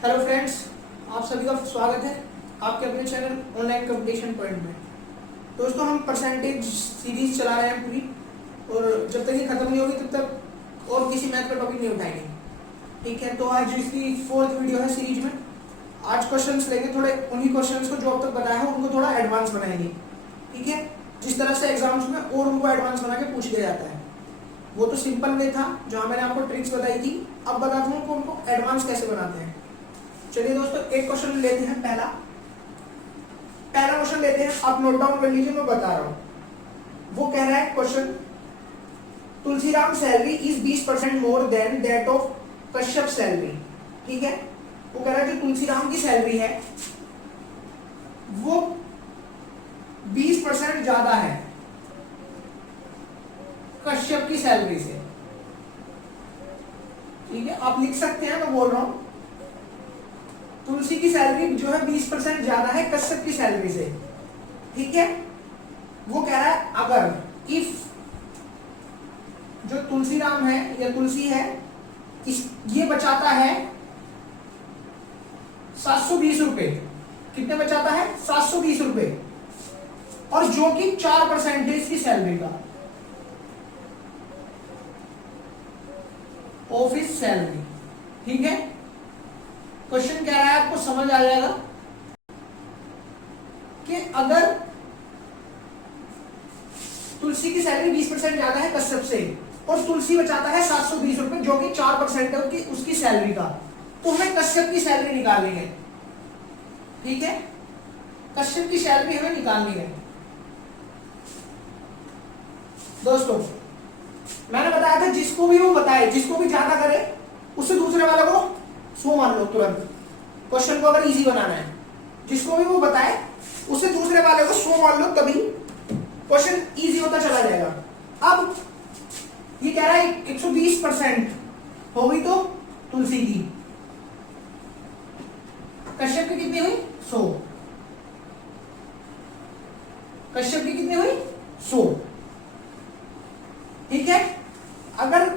Hello friends, आप सभी का स्वागत है आपके अपने चैनल ऑनलाइन कंपटीशन पॉइंट में। दोस्तों, हम परसेंटेज सीरीज चला रहे हैं पूरी, और जब तक ये खत्म नहीं होगी तब तक और किसी मैथ का टॉपिक नहीं उठाएंगे। ठीक है, तो आज इसकी 4th वीडियो है सीरीज में। आज क्वेश्चंस लेंगे, थोड़े उन्हीं क्वेश्चंस को जो अब तक बताया है उनको थोड़ा एडवांस बनाएंगे। ठीक है, जिस तरह से एग्जाम्स में और उनको एडवांस बना के पूछ लिया जाता है। वो तो सिंपल वे था जहाँ मैंने आपको ट्रिक्स बताई थी, अब बताता हूँ कि उनको एडवांस कैसे बनाते हैं। चलिए दोस्तों, एक क्वेश्चन लेते हैं। पहला क्वेश्चन लेते हैं, आप नोट डाउन कर लीजिए, मैं बता रहा हूं। वो कह रहा है question, Tulsiram salary is 20% more than that of Kashyap salary. ठीक है, वो कह रहा है जो तुलसीराम की सैलरी है वो 20% ज्यादा है कश्यप की सैलरी से। ठीक है, आप लिख सकते हैं, मैं बोल रहा हूं तुलसी की सैलरी जो है 20% ज्यादा है कश्यप की सैलरी से। ठीक है, वो कह रहा है अगर इफ जो तुलसीराम है या तुलसी है ये बचाता है 720 रुपए। कितने बचाता है? 720 रुपए, और जो कि 4% है इसकी सैलरी का, ऑफिस सैलरी। ठीक है, क्वेश्चन कह रहा है, आपको समझ आ जाएगा कि अगर तुलसी की सैलरी 20% ज्यादा है कश्यप से और तुलसी बचाता है 720 रुपए जो कि 4% है उसकी सैलरी का, तो हमें कश्यप की सैलरी निकालनी है। ठीक है, कश्यप की सैलरी हमें निकालनी है। दोस्तों, मैंने बताया था जिसको भी वो बताए, जिसको भी ज्यादा करे उससे दूसरे वाले को 100 मान लो तुरंत। क्वेश्चन को अगर इजी बनाना है, जिसको भी वो बताए उससे दूसरे वाले को 100 मान लो, तभी क्वेश्चन इजी होता चला जाएगा। अब ये कह रहा है 120% हो गई तो तुलसी की, कश्यप की कितनी हुई? 100। कश्यप की कितनी हुई? 100। ठीक है, अगर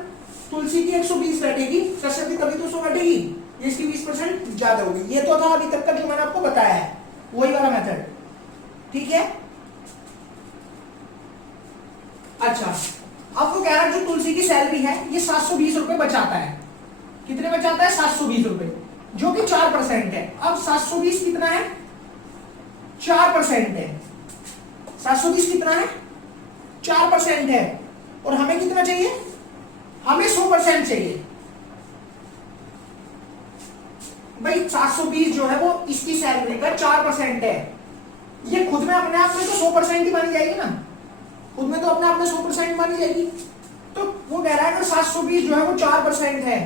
तुलसी की 120 बैठेगी, कश्यप की तभी तो 100 बैठेगी, ये इसकी 20% ज्यादा होगी। ये तो था अभी तक का जो मैंने आपको बताया है, वही वाला मेथड। ठीक है, अच्छा, अब वो कह रहा है जो तुलसी की सैलरी है ये 720 रुपए बचाता है। कितने बचाता है? 720 रुपए, जो कि 4% है। अब 720 कितना है? 4% है। 720 कितना है? 4% है, और हमें कितना चाहिए? हमें 100% चाहिए। भाई 720 जो है वो इसकी सैलरी का 4% है। ये खुद में अपने आप में तो 100% ही मानी जाएगी ना, खुद में तो अपने आप में 100% मानी जाएगी। तो वो कह रहा है कि 720 जो है वो 4% है,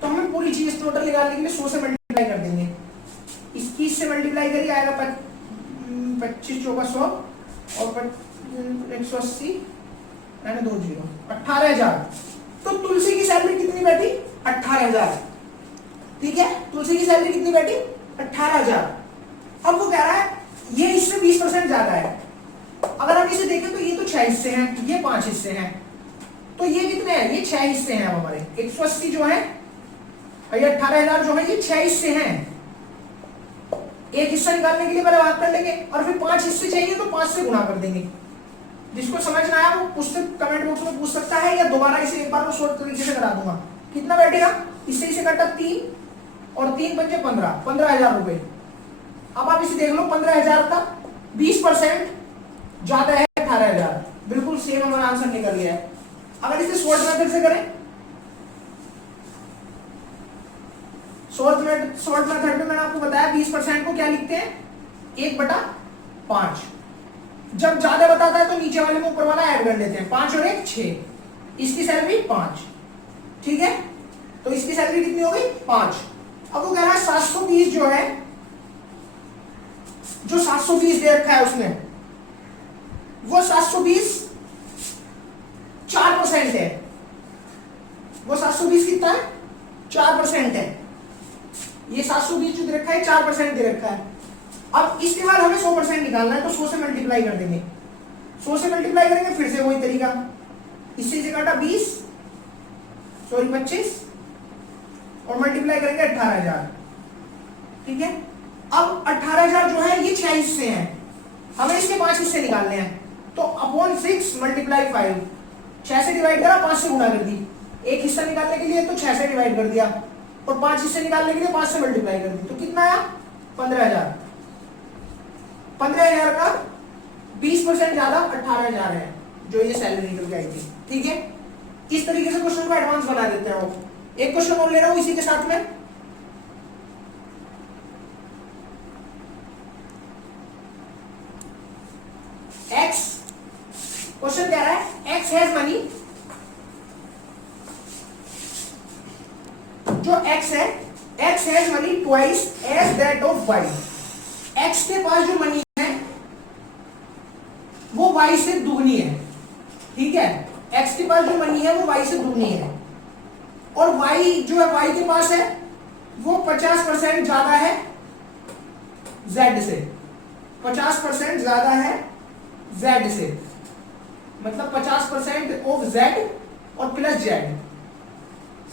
तो हमें पूरी चीज टोटल निकालने के लिए 100 से मल्टीप्लाई कर देंगे। 21 से मल्टीप्लाई करिए, आएगा 25 चौका 100 और 180 मैंने 2 जीरो, 18,000। तो तुलसी की सैलरी कितनी बैठी? 18,000। ठीक है, तुलसी की सैलरी कितनी बैठी? 18,000। अब वो कह रहा है ये इससे 20% ज्यादा है। अगर हम इसे देखें तो ये तो 6 हिस्से हैं, ये 5 हिस्से हैं, तो ये कितने हैं? ये 6 हिस्से हैं। अब हमारे 180 जो है और ये 18,000 जो है ये 6 हिस्से हैं। एक हिस्सा निकालने के लिए पहले बात कर लेंगे, और फिर 5 हिस्से चाहिए तो 5 से गुणा कर देंगे। जिसको समझ ना आया वो उससे कमेंट बॉक्स में पूछ सकता है, या दोबारा इसे एक बार मैं शॉर्ट तरीके से करा दूंगा। कितना बैठेगा? इससे इसे काटा 3 और 3 पंचे 15, 15,000 रुपए। अब आप इसे देख लो, 15,000 का 20% ज्यादा है 18,000। बिल्कुल सेम हमारा आंसर निकल गया है। अगर इसे शॉर्ट मेथड से करें, शॉर्ट मेथड में मैंने आपको बताया 20% को क्या लिखते हैं? 1/5। जब ज्यादा बताता है तो नीचे वाले में ऊपर वाला ऐड कर लेते हैं, 5 और 1 6। इसकी सैलरी 5। ठीक है, तो इसकी सैलरी कितनी हो गई? 5। अब वो कह रहा है 720 जो है, जो 720 दे रखा है उसने, वो 720 4% है। वो 720 कितना है? 4% है। ये 720 जो दे रखा है 4% दे रखा है। अब इसके बाद हमें 100% निकालना है, तो 100 से मल्टीप्लाई कर देंगे। 100 से मल्टीप्लाई करेंगे, फिर से वही तरीका, इससे इसे काटा 20 सॉरी 25 और मल्टीप्लाई करेंगे 18,000। ठीक है। अब 18,000 जो है ये 6 हिस्से हैं, हमें इसके 5 हिस्से निकालने हैं, तो अपॉन 6 मल्टीप्लाई 5, 6 से डिवाइड करा, 5 से गुणा कर दी। एक हिस्सा निकालने के लिए तो 6 से डिवाइड कर दिया, और 5 हिस्से निकालने के लिए 5 से मल्टीप्लाई कर दी, तो कितना आया 15,000। 15,000 का 20% ज्यादा 18,000 है जो ये सैलरी निकल के आई थी। ठीक है, इस तरीके से क्वेश्चन को एडवांस बना देते हैं। एक क्वेश्चन और ले रहा हूं इसी के साथ में, एक्स, क्वेश्चन कह रहा है एक्स हैज मनी, जो एक्स है, x has money twice as that of y. X के पास जो मनी है वो वाई से दुगनी है। ठीक है, एक्स के पास जो मनी है वो वाई से दुगनी है, और वाई जो है वाई के पास है वो 50% ज्यादा है जेड से, 50% ज्यादा है जेड से, मतलब 50% ऑफ जेड और प्लस जेड।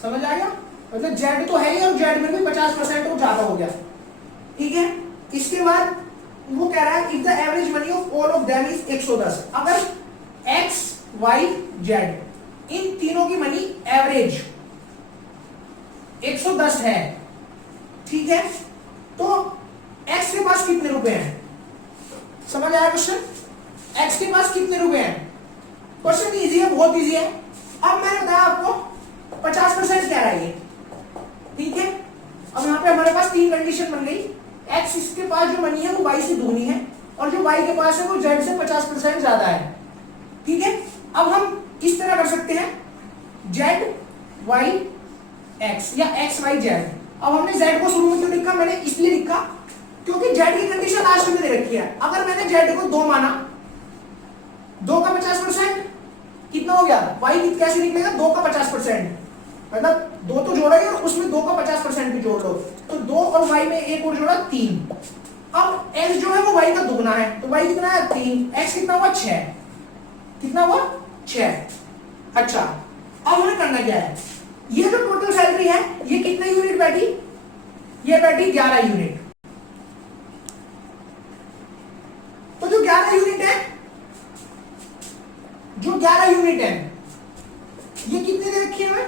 समझ आया, मतलब जेड तो है ही और जेड में भी 50% और ज्यादा हो गया। ठीक है, इसके बाद वो कह रहा है if the average money of all of them is 110। अगर एक्स वाई जेड इन तीनों की मनी एवरेज 110 है, ठीक है, तो एक्स के पास कितने रुपए हैं? समझ आया क्वेश्चन? एक्स के पास कितने रुपए हैं? क्वेश्चन इजी है, बहुत इजी है। अब मैंने बताया आपको 50% कह रहा है ये। ठीक है, अब यहाँ पे हमारे पास 3 कंडीशन बन गई। एक्स इसके पास जो मनी है वो वाई से दुगनी है, और जो वाई के पास है वो जेड से 50% ज्यादा है। ठीक है, अब हम इस तरह कर सकते हैं जेड वाई एक्स या एक्स वाई जेड। अब हमने जेड को शुरू में क्यों लिखा? मैंने इसलिए लिखा क्योंकि जेड की कंडीशन लास्ट में दे रखी है। अगर मैंने जेड को 2 माना, 2 का 50% कितना हो गया? वाई कैसे निकलेगा? 2 का 50%, मतलब 2 तो जोड़ा ही और उसमें 2 का 50% भी जोड़ लो, तो 2 और वाई में एक और जोड़ा 3। अब एक्स जो है वो वाई का दुगना है, तो वाई कितना है? 3। एक्स कितना हुआ? 6। कितना हुआ? 6। अच्छा, अब हमें करना क्या है? ये जो टोटल सैलरी है ये कितने यूनिट बैठी? ये बैठी 11 यूनिट। तो जो 11 यूनिट है, जो 11 यूनिट है ये कितने दे रखी है हमें?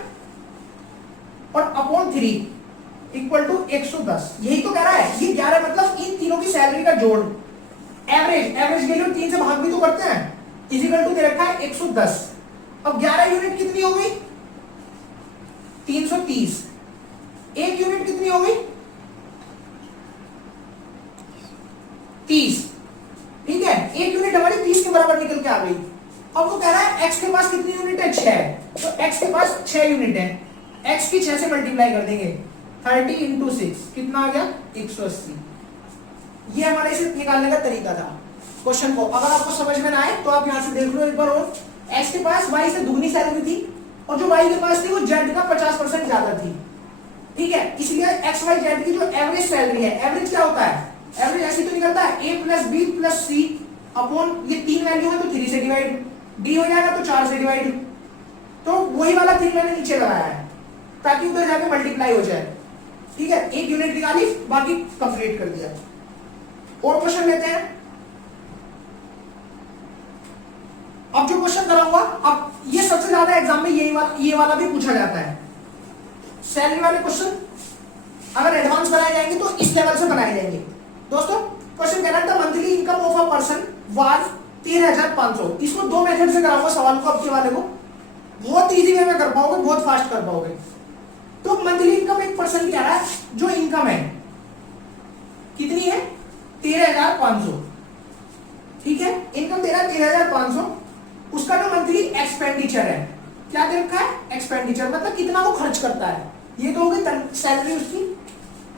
और अपॉन 3 इक्वल टू 110। यही तो कह रहा है, ये 11 मतलब इन तीनों की सैलरी का जोड़, एवरेज, एवरेज वैल्यू 3 से भाग भी तो करते हैं, इक्वल टू दे रखा है 110। अब 11 यूनिट कितनी हो गई? 330। एक यूनिट कितनी हो गई? 30। ठीक है, एक यूनिट हमारी 30 के बराबर निकल के आ गई। अब वो कह रहा है एक्स के पास कितनी यूनिट है? 6। तो एक्स के पास 6 यूनिट है, एक्स की 6 से मल्टीप्लाई कर देंगे, 30 इंटू 6 कितना आ गया? 180। ये हमारे इसे निकालने का तरीका था क्वेश्चन को। अगर आपको समझ में ना आए तो आप यहां से देख लो एक बार और। एक्स के पास वाई से दुगनी सैलरी थी, और जो वाई के पास थी वो जेड का 50% ज्यादा थी। ठीक है, इसलिए एक्स वाई जेड की जो एवरेज सैलरी है, एवरेज क्या होता है? एवरेज ऐसे तो निकलता है ए प्लस बी प्लस सी अपॉन, ये 3 वैल्यू है तो 3 से डिवाइड, डी हो जाएगा तो 4 से डिवाइड। तो वही वाला 3 मैंने नीचे लगाया है ताकि उधर जाके मल्टीप्लाई हो जाए। ठीक है, एक यूनिट निकाली, बाकी कंप्लीट कर दिया। और क्वेश्चन लेते हैं। अब जो क्वेश्चन कराऊंगा, अब ये सबसे ज्यादा एग्जाम में ये वाला भी पूछा जाता है। सैलरी वाले क्वेश्चन अगर एडवांस बनाए जाएंगे तो इस लेवल से बनाए जाएंगे। दोस्तों, क्वेश्चन कह रहा था monthly income of a person was 13,500। इसको 2 मेथड से कराऊंगा सवाल को, आपके वाले को बहुत इजी वे में कर पाओगे, बहुत फास्ट कर पाओगे। तो मंथली इनकम एक पर्सन की आ रहा है, जो इनकम है कितनी है? 13,500। ठीक है, इनकम दे रहा है 13,500। उसका जो मंथली एक्सपेंडिचर है, क्या दे रखा है? एक्सपेंडिचर, मतलब कितना वो खर्च करता है। ये तो होगी सैलरी उसकी,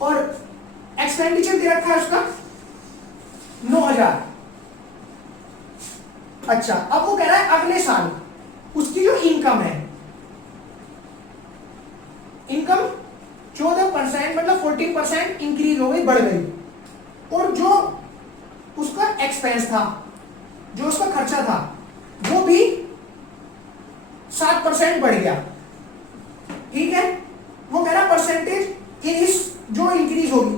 और एक्सपेंडिचर दे रखा है उसका 9,000। अच्छा, अब वो कह रहा है अगले साल उसकी जो इनकम है, इनकम 14% मतलब 14% इंक्रीज हो गई, बढ़ गई, और जो उसका एक्सपेंस था, जो उसका खर्चा था, वो भी 7% बढ़ गया। ठीक है, वो कह रहा परसेंटेज इन इस जो इंक्रीज होगी,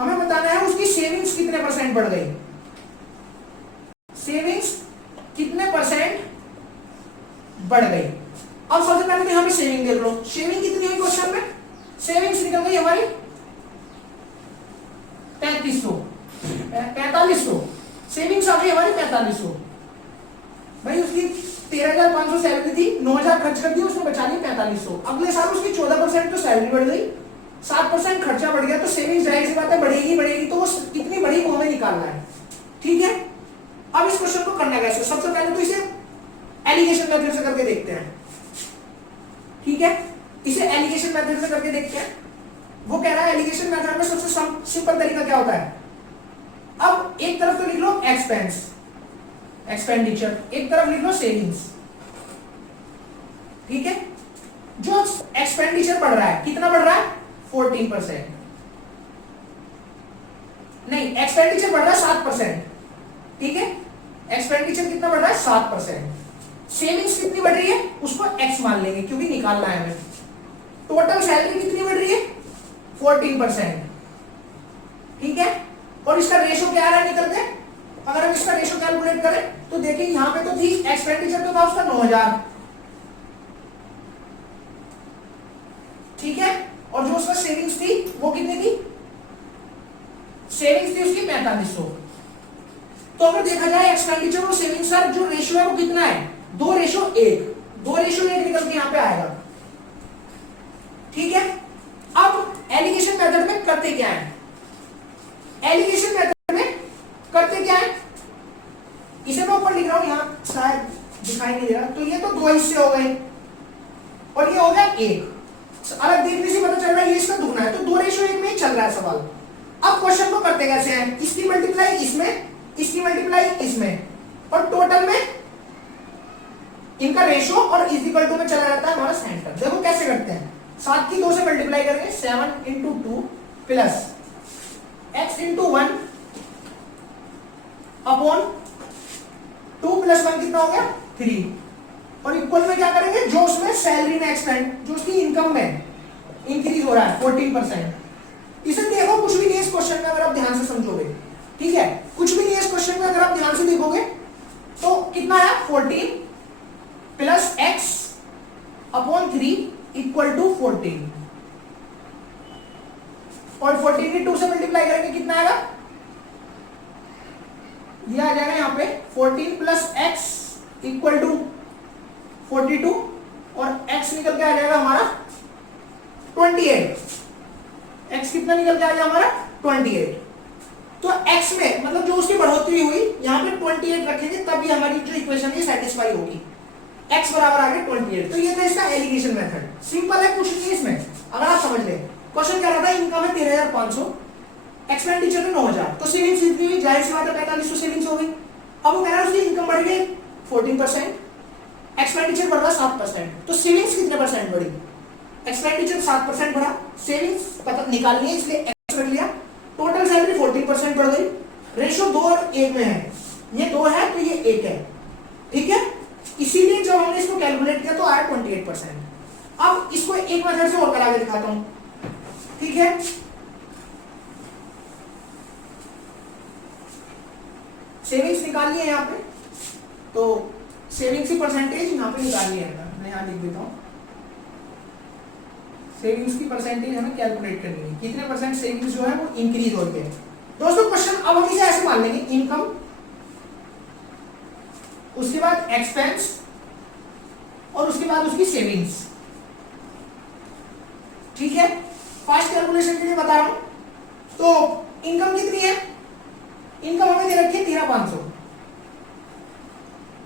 हमें बताना है उसकी सेविंग्स कितने परसेंट बढ़ गई, सेविंग्स कितने परसेंट बढ़ गई। अब सबसे पहले तो यहां पे सेविंग देख लो, सेविंग कितनी हुई क्वेश्चन में, सेविंग्स निकल गई हमारी 4500, सेविंग्स आ गई हमारी 4500। भाई उसकी 13,500 सैलरी थी, 9,000 खर्च कर दी, उसमें बचा ली 4500। अगले साल उसकी 14% तो सैलरी बढ़ गई, 7% खर्चा बढ़ गया, तो सेविंग्स जाहिर सी बात है बढ़ेगी बढ़ेगी, तो वो कितनी बढ़ी वो हमें निकालना है। ठीक है, अब इस क्वेश्चन को करना कैसे, सबसे पहले तो इसे एलिगेशन मेथड से करके देखते हैं। ठीक है, इसे एलिगेशन मेथड से करके देखते हैं। वो कह रहा है एलिगेशन मेथड में सबसे सिंपल तरीका क्या होता है, अब एक तरफ तो लिख लो एक्सपेंस एक्सपेंडिचर, एक तरफ लिख लो सेविंग्स। ठीक है, जो एक्सपेंडिचर बढ़ रहा है कितना बढ़ रहा है 14%, नहीं एक्सपेंडिचर बढ़ रहा है 7%। ठीक है, एक्सपेंडिचर कितना बढ़ रहा है 7%, सेविंग्स कितनी बढ़ रही है उसको एक्स मान लेंगे क्योंकि निकालना है हमें। टोटल सैलरी कितनी बढ़ रही है 14%। ठीक है, और इसका रेशो क्या आ रहा है निकल के, अगर हम इसका रेशो कैलकुलेट करें तो देखिए यहां पे तो थी एक्सपेंडिचर तो था उसका 9,000। ठीक है, और जो उसका सेविंग्स थी वो कितनी थी, सेविंग्स थी उसकी 4500। तो अगर देखा जाए एक्सपेंडिचर और सेविंग्स का जो रेशियो है वो कितना है 2:1, 2:1 निकल के यहां पे आएगा। ठीक है, अब एलिगेशन मेथड में करते क्या है, एलिगेशन मेथड में करते क्या है, इसे मैं ऊपर लिख रहा हूं, यहां शायद दिखाई नहीं दे रहा, तो ये तो 2 हिस्से हो गए और ये हो गया 1, अलग देखने से पता चल रहा है ये इसका दुगना है, तो 2:1 में ही चल रहा है सवाल। अब क्वेश्चन को करते कैसे हैं, इसकी मल्टीप्लाई इसमें, इसकी मल्टीप्लाई इसमें, और टोटल में इनका रेशो और इज इक्वल टू में चला जाता है हमारा सेंटर। देखो कैसे करते हैं, 7 की 2 से मल्टीप्लाई करेंगे, 7 into 2 plus x into 1 upon 2 plus 1 कितना हो गया 3, और इक्वल में क्या करेंगे जो उसमें सैलरी में एक्सपेंड, जो उसकी इनकम में इंक्रीज हो रहा है 14%। इसे देखो कुछ भी नहीं है इस क्वेश्चन में अगर आप ध्यान से समझोगे। ठीक है, कुछ भी नहीं है इस क्वेश्चन में अगर आप ध्यान से देखोगे तो कितना है 14 plus x upon 3 equal to 14, और 14 की 2 से मल्टीप्लाई करेंगे कितना आएगा, ये आ जाएगा यहां पे 14 प्लस x इक्वल टू 42, और x निकल के आ जाएगा हमारा 28। x कितना निकल के आ गया हमारा 28। तो x में मतलब जो उसकी बढ़ोतरी हुई यहां पे 28 रखेंगे तभी हमारी जो इक्वेशन है सेटिस्फाई होगी। x बराबर आ गया 28। तो ये था इसका एलिगेशन मेथड, सिंपल है, कुछ नहीं इसमें अगर आप समझ ले। क्वेश्चन क्या रहा था, इनकम है 13,500, एक्सपेंडिचर है 9,000, तो सेविंग्स कितनी हुई, जाहिर सी बात है 4500 सेविंग्स हो गई। अब वो कह रहा है उसकी इनकम बढ़ गई 14%, एक्सपेंडिचर बढ़ रहा 7%, तो सेविंग्स कितने परसेंट बढ़ी, एक्सपेंडिचर 7% बढ़ा, सेविंग्स पता निकालनी है इसलिए एक्स रख लिया, टोटल सैलरी 14% बढ़ गई, रेशो 2 और 1 में है, ये 2 है तो ये 1 है। ठीक है, इसीलिए जब हमने इसको कैलकुलेट किया तो आया 28%। अब इसको एक मेथड से और करा के दिखाता हूं। ठीक है, सेविंग्स निकालनी है यहाँ पे, तो सेविंग्स की परसेंटेज यहाँ पे निकालनी है, मैं यहाँ लिख देता हूँ। सेविंग्स की परसेंटेज हमें कैलकुलेट करनी है, कितने परसेंट सेविंग्स जो है वो इंक्रीज हो रही है। दोस्तों क्वेश्चन अब हम इसे ऐसे मान लेंगे, इनकम, उसके बाद एक्सपेंस, और उसके बाद उसकी सेविंग्स। ठीक है, फास्ट कैलकुलेशन के लिए बता रहा हूं, तो इनकम कितनी है, इनकम हमें दे रखी है 13,500,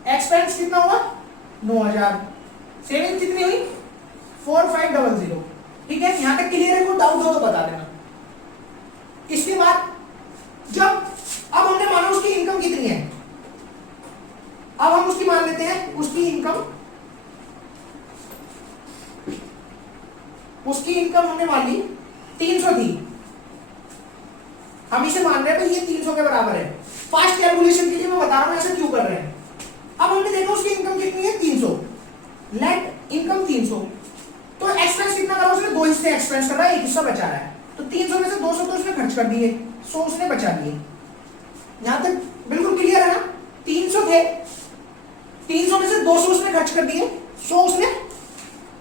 एक्सपेंस कितना हुआ 9,000, सेविंग कितनी हुई 4,500। ठीक है, यहां तक क्लियर है, कोई डाउट हो तो बता देना। इसके बाद जब अब हमने माना उसकी इनकम कितनी है, अब हम उसकी मान लेते हैं उसकी इनकम, उसकी इनकम हमने मान ली 300 थी, हम इसे मान रहे हैं तो ये 300 के बराबर है। फास्ट कैलकुलेशन के लिए मैं बता रहा हूं ऐसा क्यों कर रहे हैं। अब हमने देखा उसकी इनकम कितनी है 300, नेट इनकम 300, तो एक्सपेंस कितना करा उसने 2 हिस्से एक्सपेंस कर रहा है, 1 हिस्सा बचा रहा है, तो 300 में से 200 तो उसने खर्च कर दिए, 100 उसने बचा लिए। यहां तक बिल्कुल क्लियर है ना? 300 थे, 300 में से 200 उसने खर्च कर दिए, 100 उसने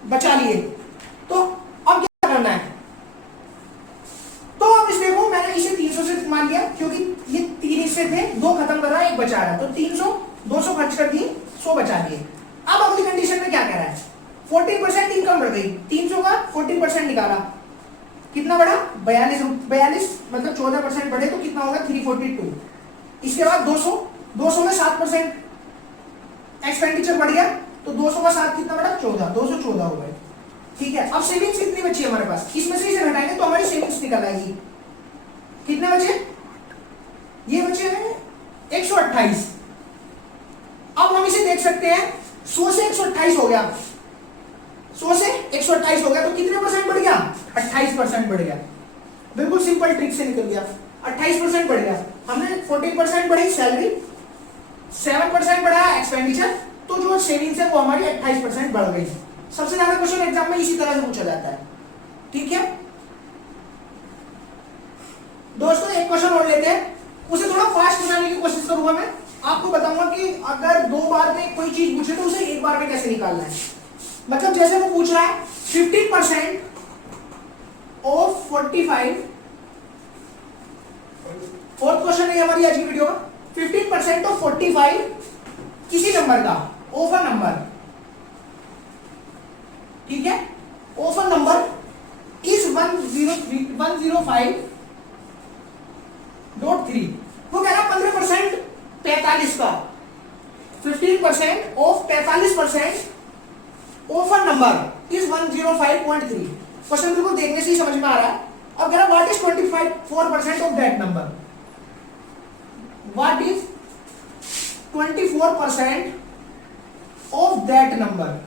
बचा लिए। तो अब क्या करना है? तो अब इस देखो मैंने इसे 300 से मान लिया क्योंकि ये 3 हिस्से थे, 2 खत्म कर रहा है, 1 बचा रहा है, तो 300 200 खर्च कर दिए, 100 बचा लिए। अब अगली कंडीशन में क्या कह रहा है? 14% इनकम बढ़ गई, 300 का 14% निकाला, कितना बढ़ा? 42 मतलब 14% बढ़े तो कितना होगा? 342। इसके बाद 200 में 7% एक्सपेंडिचर बढ़ गया, तो 200 का 7 कितना बढ़ा? 14, 214 हो गए। ठीक है, अब सेविंग्स कितनी बची है हमारे पास? इसमें से इसे घटाएंगे तो हमारी सेविंग्स निकल आएगी। कितने बचे? ये बचे हैं 128। अब हम इसे देख सकते हैं, 100 से 128 हो गया, 100 से 128 हो गया, तो कितने परसेंट बढ़ गया? 28% बढ़ गया। बिल्कुल सिंपल ट्रिक से निकल गया, 28% बढ़ गया। हमने 14% बढ़ी सैलरी, 7% बढ़ा एक्सपेंडिचर, तो जो सेविंग्स है वो हमारी 28% बढ़ गई। सबसे ज्यादा क्वेश्चन एग्जाम में इसी तरह से पूछा जाता है। ठीक है दोस्तों, एक क्वेश्चन और लेते हैं, उसे थोड़ा फास्ट बनाने की कोशिश करूंगा मैं। आपको बताऊंगा कि अगर 2 बार में कोई चीज पूछे तो उसे 1 बार में कैसे निकालना है। मतलब जैसे वो पूछ रहा है 15% ऑफ 45, फोर्थ क्वेश्चन है हमारी आज की वीडियो का। 15% ऑफ 45 किसी नंबर का, ऑफ अ नंबर, ठीक है, ऑफ अ नंबर इज 105.3। वो कह रहा 15% 45 का, 15% of 45% of a number is 105.3। Question बिल्कुल देखने से ही समझ में आ रहा है। अब कह रहा what is 24% of that number, what is 24% of that number.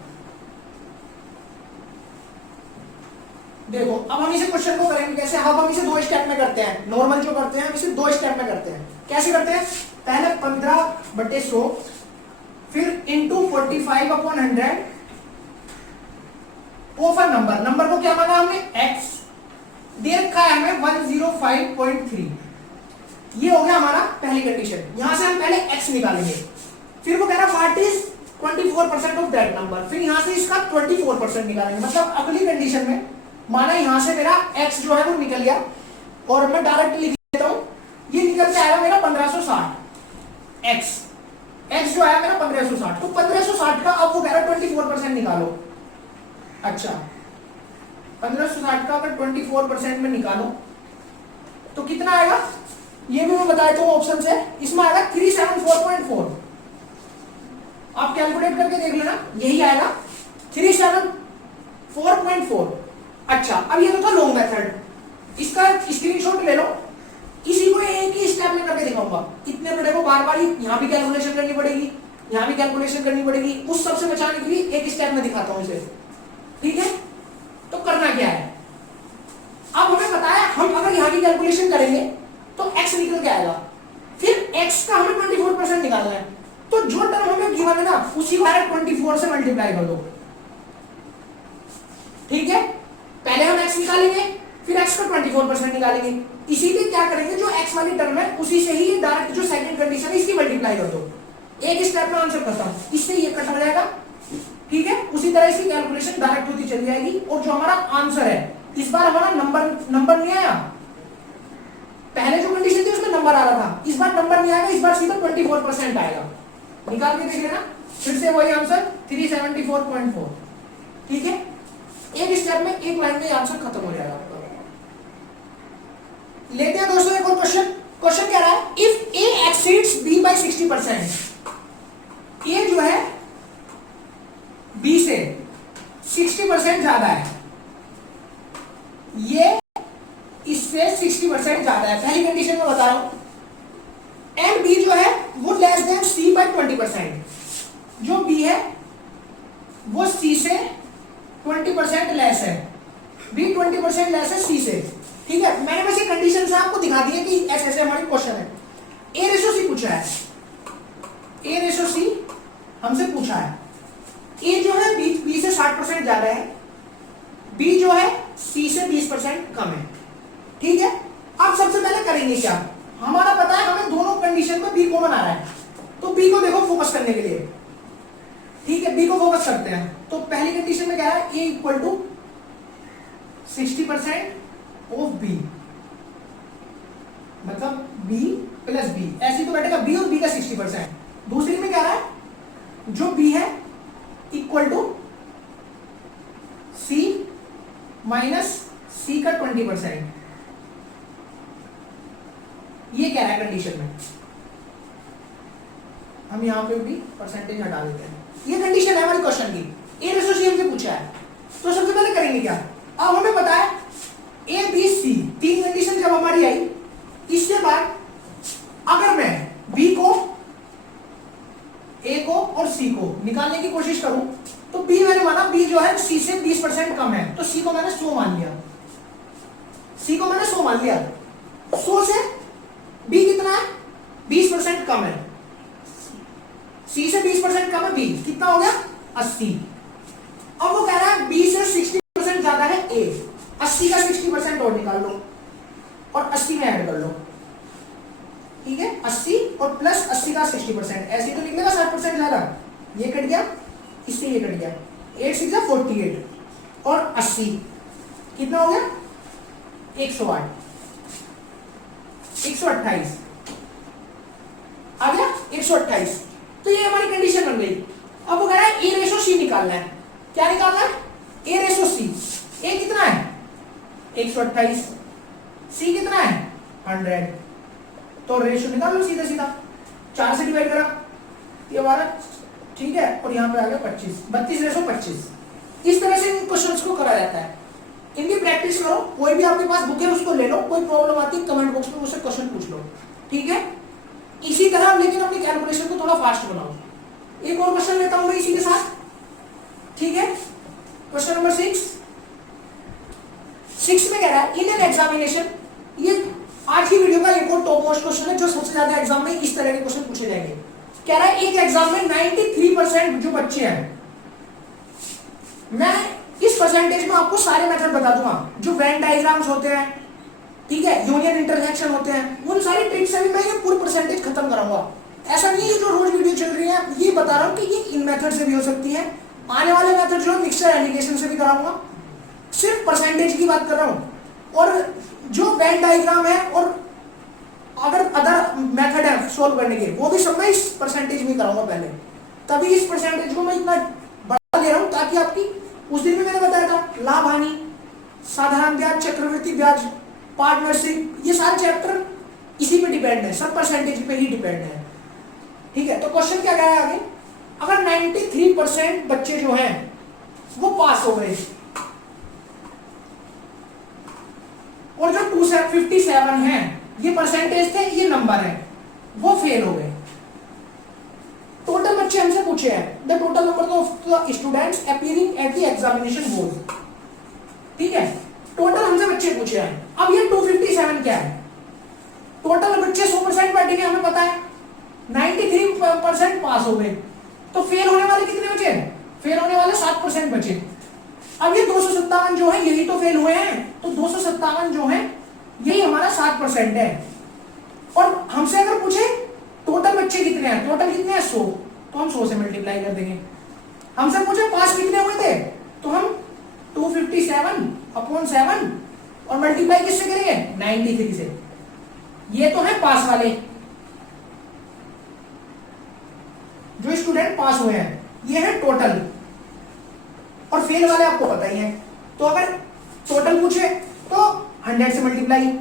देखो अब हम इसे क्वेश्चन को करेंगे कैसे? अब हम इसे 2 स्टेप में करते हैं, नॉर्मल जो करते हैं हम इसे 2 स्टेप में करते हैं। कैसे करते हैं? पहले 15/100, फिर into 45/100 of a number. Number को क्या माना हमने? x, दे रखा है हमें 105.3। ये हो गया हमारा पहली कंडीशन। यहां से हम पहले x निकालेंगे, फिर वो कह रहा what is 24% of that number, फिर यहां से इसका 24% निकालेंगे। मतलब अगली कंडीशन में माना यहां से मेरा x जो है वो निकल गया, और मैं डायरेक्ट लिख देता हूं, ये निकल के आएगा मेरा 1560। x जो है मेरा 1560, तो 1560 का अब वो कह रहा 24% निकालो। अच्छा 1560 का अगर 24% में निकालो तो कितना आएगा? ये भी मैं बता देता हूं ऑप्शन से, इसमें आएगा 374.4। आप कैलकुलेट करके देख लेना, यही आएगा 374.4। अच्छा अब ये तो था लॉन्ग मेथड, इसका स्क्रीनशॉट ले लो, इसी को एक ही स्टेप में करके दिखाऊंगा। इतने बड़े को बार बार यहाँ भी कैलकुलेशन करनी पड़ेगी, यहाँ भी कैलकुलेशन करनी पड़ेगी, उस सबसे बचाने के लिए एक स्टेप में दिखाता हूं इसे। ठीक है, तो करना क्या है? अब हमें बताया हम अगर यहाँ की कैलकुलेशन करेंगे तो x निकल के आएगा, फिर x का हमें 24% निकालना है, तो जो टर्म हमें गिवन है ना उसी को 24 से मल्टीप्लाई कर दो। ठीक है, पहले हम x निकालेंगे, फिर x का 24% निकालेंगे, इसीलिए क्या करेंगे जो x वाली टर्म है उसी से ही डायरेक्ट जो सेकंड कंडीशन है इसकी मल्टीप्लाई कर दो। एक स्टेप में आंसर करता हूं, इससे ये कट हो जाएगा। ठीक है, उसी तरह इसकी कैलकुलेशन डायरेक्ट होती चली जाएगी, और जो हमारा आंसर है इस बार हमारा नंबर नहीं आया, पहले जो कंडीशन थी उसमें नंबर आ रहा था, इस बार नंबर नहीं आएगा, इस बार सीधा 24% आएगा। निकाल के देख लेना, फिर से वही आंसर 374.4। ठीक है, एक स्टेप में एक लाइन में आंसर खत्म हो जाएगा आपका। लेते हैं दोस्तों एक और क्वेश्चन। क्वेश्चन क्या रहा है? If a exceeds b by 60%, a जो है b से 60% ज्यादा है, ये इससे 60% ज्यादा है, पहली कंडीशन में बता रहा हूं। एंड बी जो है वो लेस देन सी बाय 20%, जो बी है वो सी से 20% लेस है, बी 20% लेस है सी से। ठीक है, मैंने बस ये कंडीशन से आपको दिखा दिया कि ऐसे ऐसे हमारी क्वेश्चन है। ए रेशो सी पूछा है, ए रेशो सी हमसे पूछा है, ए जो है बी से 60% ज्यादा है, बी जो है सी से 20% कम है। ठीक है, अब सबसे पहले करेंगे क्या, हमारा पता है हमें दोनों कंडीशन में बी कॉमन आ रहा है, तो बी को देखो फोकस करने के लिए, ठीक है, बी को फोकस करते हैं। तो पहली कंडीशन में क्या है, ए इक्वल टू 60% ऑफ बी, मतलब बी प्लस बी, ऐसे तो बैठेगा बी और बी का 60%। दूसरी में क्या रहा है, जो बी है इक्वल टू सी माइनस सी का 20%, ये क्या है कंडीशन में, हम यहां पे भी परसेंटेज हटा देते हैं, ये कंडीशन है हमारी क्वेश्चन की, ए रेशो सी हमसे पूछा है। तो सबसे पहले करेंगे क्या, अब हमें पता है ए बी सी, तीन कंडीशन जब हमारी आई, इसके बाद अगर मैं बी को, ए को और सी को निकालने की कोशिश करूं, तो बी मैंने माना, बी जो है सी से 20% कम है, तो सी को मैंने 100 मान लिया, सी को मैंने 100 मान लिया, 100 से बी कितना है, 20% कम है, सी से 20% कम है बी, कितना हो गया 80। अब वो कह रहा है बी से 60% ज्यादा है ए, 80 का 60% और निकाल लो और 80 में ऐड कर लो, ठीक है, 80 और प्लस 80 का 60%, ऐसे तो निकलेगा 60% ज्यादा, ये कट गया, इससे ये कट गया, 8 6 48 और 80 कितना हो गया 108, 128 आ गया 128। तो ये हमारी कंडीशन बन गई। अब वो कह रहा है ए रेशो सी निकालना है, क्या निकालना है, ए रेशो सी, ए कितना है 128, सी कितना है 100, तो रेशो निकाल लो सीधा सीधा, 4 से डिवाइड करा ये हमारा, ठीक है, और यहाँ पे आ गया 25, 32 रेशो 25। इस तरह से इन क्वेश्चंस को करा जाता है, इनकी प्रैक्टिस करो, कोई भी आपके पास बुक है उसको ले लो, कोई प्रॉब्लम आती है कमेंट बॉक्स में मुझसे क्वेश्चन पूछ लो, ठीक है। इसी तरह लेकिन अपनी कैलकुलेशन को थोड़ा फास्ट बनाओ। एक और क्वेश्चन लेता हूं मैं इसी के साथ, ठीक है, क्वेश्चन नंबर 6 में कह रहा है इन एन एग्जामिनेशन, ये आज की वीडियो का एक और टॉप मोस्ट क्वेश्चन है जो सबसे ज्यादा एग्जाम में इस तरह के क्वेश्चन पूछे जाएंगे। कह रहा है एक एग्जाम में 93% जो बच्चे हैं, मैं इस परसेंटेज में आपको सारे मेथड बता दूंगा, जो वेन डायग्राम्स होते हैं, ठीक है, यूनियन इंटरसेक्शन होते हैं, उन सारी ट्रिक्स से भी मैं ये पूरी परसेंटेज खत्म कराऊंगा। ऐसा नहीं है जो रोज वीडियो चल रही है, ये बता रहा हूं कि ये इन मेथड से भी हो सकती है, आने वाले मेथड जो है मिक्सर एलिगेशन से भी कराऊंगा, सिर्फ परसेंटेज की बात कर रहा हूं। और जो वेन डायग्राम है और अगर अदर मेथड है सोल्व करने के, वो भी सब मैं इस परसेंटेज में कराऊंगा पहले, तभी इस परसेंटेज को मैं इतना बढ़ा ले रहा हूं, ताकि आपकी, उस दिन भी मैंने बताया था लाभ हानि, साधारण ब्याज, चक्रवृद्धि ब्याज, पार्टनरशिप, ये सारे चैप्टर इसी पे डिपेंड है, सब परसेंटेज पे ही डिपेंड है, ठीक है। तो क्वेश्चन क्या गया है आगे, अगर 93% बच्चे जो हैं वो पास हो गए और जो 257 हैं, ये परसेंटेज थे, ये नंबर है, वो फेल हो गए। टोटल बच्चे हमसे पूछे हैं the total number of the students appearing at the examination board, ठीक है, टोटल हमसे बच्चे पूछे हैं। अब ये 257 क्या है, टोटल बच्चे 100% बैठेंगे, हमें पता है 93% पास हो गए, तो फेल होने वाले कितने बचे, फेल होने वाले 7% बचे। अब ये 257 जो है यही तो फेल हुए हैं, तो 257 जो है यही हमारा 7% है। और हमसे अगर पूछे टोटल बच्चे कितने हैं, टोटल कितने हैं 100, तो हम 100 से मल्टीप्लाई कर देंगे। हमसे पूछे पास कितने हुए थे, तो हम 257/7 और मल्टीप्लाई किससे करेंगे 93 से। ये तो है पास वाले, जो स्टूडेंट पास हुए हैं, ये है टोटल, और फेल वाले आपको पता ही है। तो अगर टोटल पूछे तो 100 से मल्टीप्लाई,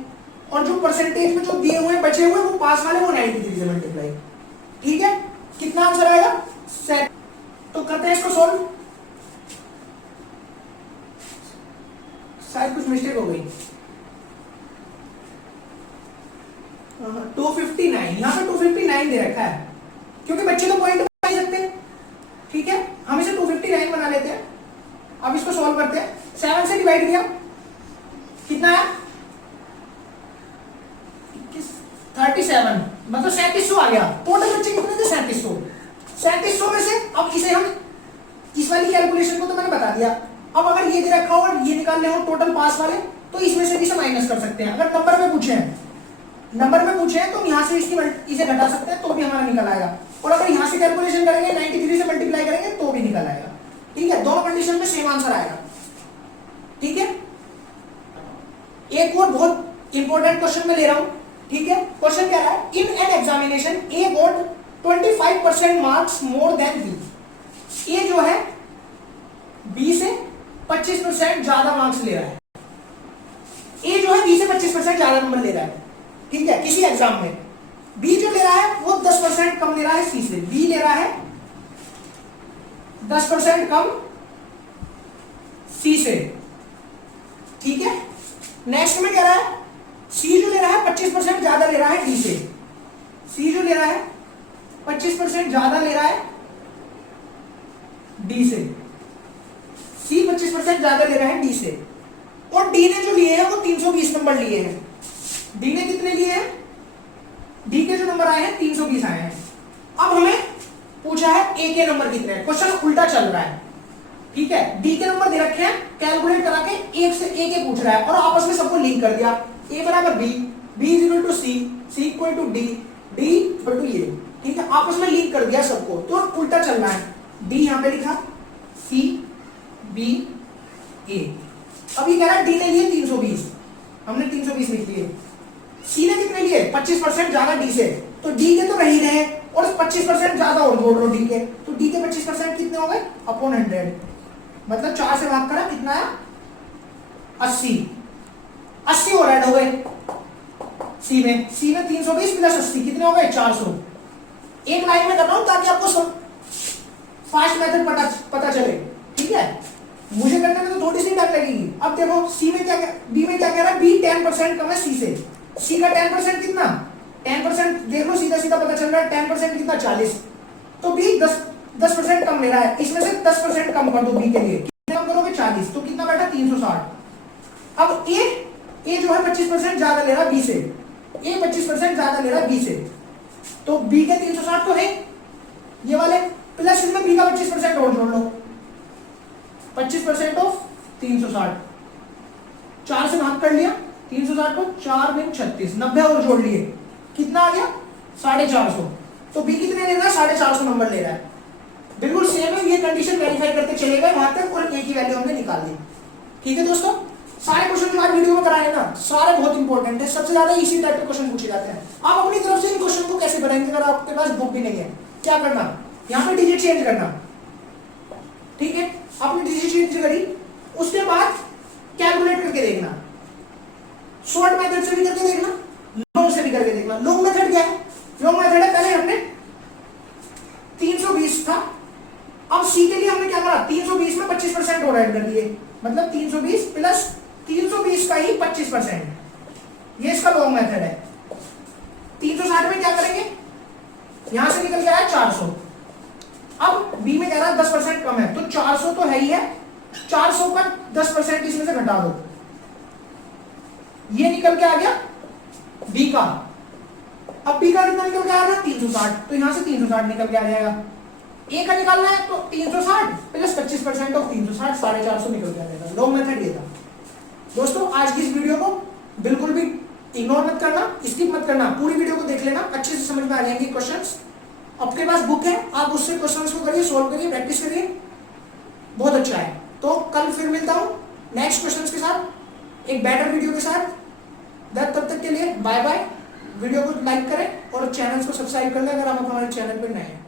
और जो परसेंटेज में जो दिए हुए बचे हुए वो पास वाले, वो 93 से मल्टीप्लाई, ठीक है। कितना आंसर आएगा 7। तो करते हैं इसको सॉल्व, शायद कुछ मिस्टेक हो गई, 259, यहाँ पे 259 दे रखा है, क्योंकि बच्चे तो पॉइंट बना ही सकते हैं, ठीक है, हम इसे 259 बना लेते हैं। अब इसको सॉल्व करते हैं, 7 से डिवाइड किया कितना है 37, मतलब 3700 आ गया। टोटल बच्चे कितने थे 3700, 3700 में से अब इसे हम, इस वाली कैलकुलेशन को तो मैंने बता दिया। अब अगर ये दे रखा हो और ये निकालने हो टोटल पास वाले, तो तो इसमें से भी इसे माइनस कर सकते हैं। अगर नंबर में पूछे हैं तो यहाँ से इसे घटा सकते हैं तो भी हमारा निकल आएगा। और अगर यहाँ से कैलकुलेशन करेंगे 93 से मल्टीप्लाई करेंगे तो भी निकल आएगा। ठीक है, दोनों कंडीशन में सेम आंसर आएगा। ठीक है, एक और बहुत इंपॉर्टेंट क्वेश्चन मैं ले रहा हूं। ठीक है, क्वेश्चन क्या रहा है, in an examination A got 25% marks more than B. A जो है बी से 25% ज्यादा मार्क्स ले रहा है। ए जो है बी से 25% ज्यादा नंबर ले रहा है। ठीक है, किसी एग्जाम में बी जो ले रहा है वो 10% कम ले रहा है सी से। बी ले रहा है 10% कम सी से। ठीक है, नेक्स्ट में क्या रहा है, सी जो ले रहा है 25% ज्यादा ले रहा है डी से। सी जो ले रहा है 25% ज्यादा ले रहा है डी से। सी 25% ज्यादा ले रहा है डी से। और डी ने जो लिए हैं वो 320 नंबर लिए हैं। डी ने कितने लिए हैं, डी के जो नंबर आए हैं 320 आए हैं। अब हमें पूछा है ए के नंबर कितने हैं। क्वेश्चन उल्टा चल रहा है। ठीक है, डी के नंबर दे रखे हैं, कैलकुलेट करा के एक से ए के पूछ रहा है और आपस में सबको लिंक कर दिया। ए बराबर B, B is equal to C, C equal to D, D equal to ये। ठीक है, आपस में लिंक कर दिया सबको, तो उल्टा चल रहा है। डी यहां पे लिखा, सी बी ए। अभी कह रहा है डी ने लिए 320, हमने 320 लिख लिए। सी ने कितने लिए 25% ज्यादा डी से, तो डी के तो रही रहे और 25% ज्यादा और जोड़ लो डी के, तो डी के 25% कितने हो गए अपॉन 100। मतलब 4 से भाग करा कितना है 80 और ऐड हो गए सी में 320 प्लस 80 कितने हो गए 400। एक लाइन में कर रहा हूं ताकि आपको फास्ट मेथड पता चले। ठीक है, मुझे करने में तो थोड़ी सी टाइम लगेगी। अब देखो सी में क्या, बी में क्या कह रहा है, बी 10% कम है सी से। सी का 10% कितना, 10% देख लो, सीधा सीधा पता चल रहा है 10% कितना 40, तो बी 10% कम ले रहा है। इसमें से 10% कम कर दो बी के लिए, कितना कम करोगे 40, तो कितना बैठा 360। अब ए जो है 25% ज्यादा ले रहा है बी से, ए 25% ज्यादा ले रहा है बी से, तो बी के 360 तो है ये वाले, प्लस इसमें बी का 25% और जोड़ लो, 25% ऑफ 360, 4 से भाग कर लिया 360 को, 4 में 36, 90 और जोड़ लिए, कितना आ गया 450। तो बी कितने ले रहा है 450 नंबर ले रहा है। बिल्कुल सेम है, ये कंडीशन वेरीफाई करते चले गए वहां तक और ए की वैल्यू हमने निकाल ली। ठीक है दोस्तों, सारे क्वेश्चन जो आज वीडियो में कराए ना सारे बहुत इंपॉर्टेंट है, सबसे ज्यादा इसी टाइप के क्वेश्चन पूछे जाते हैं। आप अपनी तरफ से इन क्वेश्चन को कैसे बनाएंगे, अगर आपके पास बुक भी नहीं है क्या करना, यहाँ पे डिजिट चेंज करना। ठीक है, आपने डिजिट चेंज करी, उसके बाद कैलकुलेट करके देखना, शॉर्ट मेथड से भी करके देखना, लॉन्ग से भी करके देखना। लॉन्ग मेथड क्या है, लॉन्ग मेथड है पहले हमने 320 था, अब सी के लिए हमने क्या करा 320 में 25% और ऐड कर दिए, मतलब 320 प्लस 320 का ही 25%, ये इसका लॉन्ग मेथड है। 360 में क्या करेंगे, यहां से निकल के आया 400। अब बी में कह रहा है 10% कम है, तो 400 तो है ही है, 400 का 10% इसमें से घटा दो, ये निकल के आ गया बी का। अब बी का कितना निकल के आ रहा है 360, तो यहां से 360 निकल के आ जाएगा। ए का निकालना है तो 360 प्लस 25% ऑफ 360, 450 निकल के आ जाएगा। लॉन्ग मेथड ये था। दोस्तों आज की इस वीडियो को बिल्कुल भी इग्नोर मत करना, स्किप मत करना, पूरी वीडियो को देख लेना, अच्छे से समझ में आ जाएंगे क्वेश्चंस। आपके पास बुक है, आप उससे क्वेश्चंस को करिए, सोल्व करिए, प्रैक्टिस करिए, बहुत अच्छा है। तो कल फिर मिलता हूं नेक्स्ट क्वेश्चंस के साथ, एक बेटर वीडियो के साथ। तब तक के लिए बाय बाय। वीडियो को लाइक करें और चैनल को सब्सक्राइब कर लें अगर आप हमारे चैनल पर नए हैं।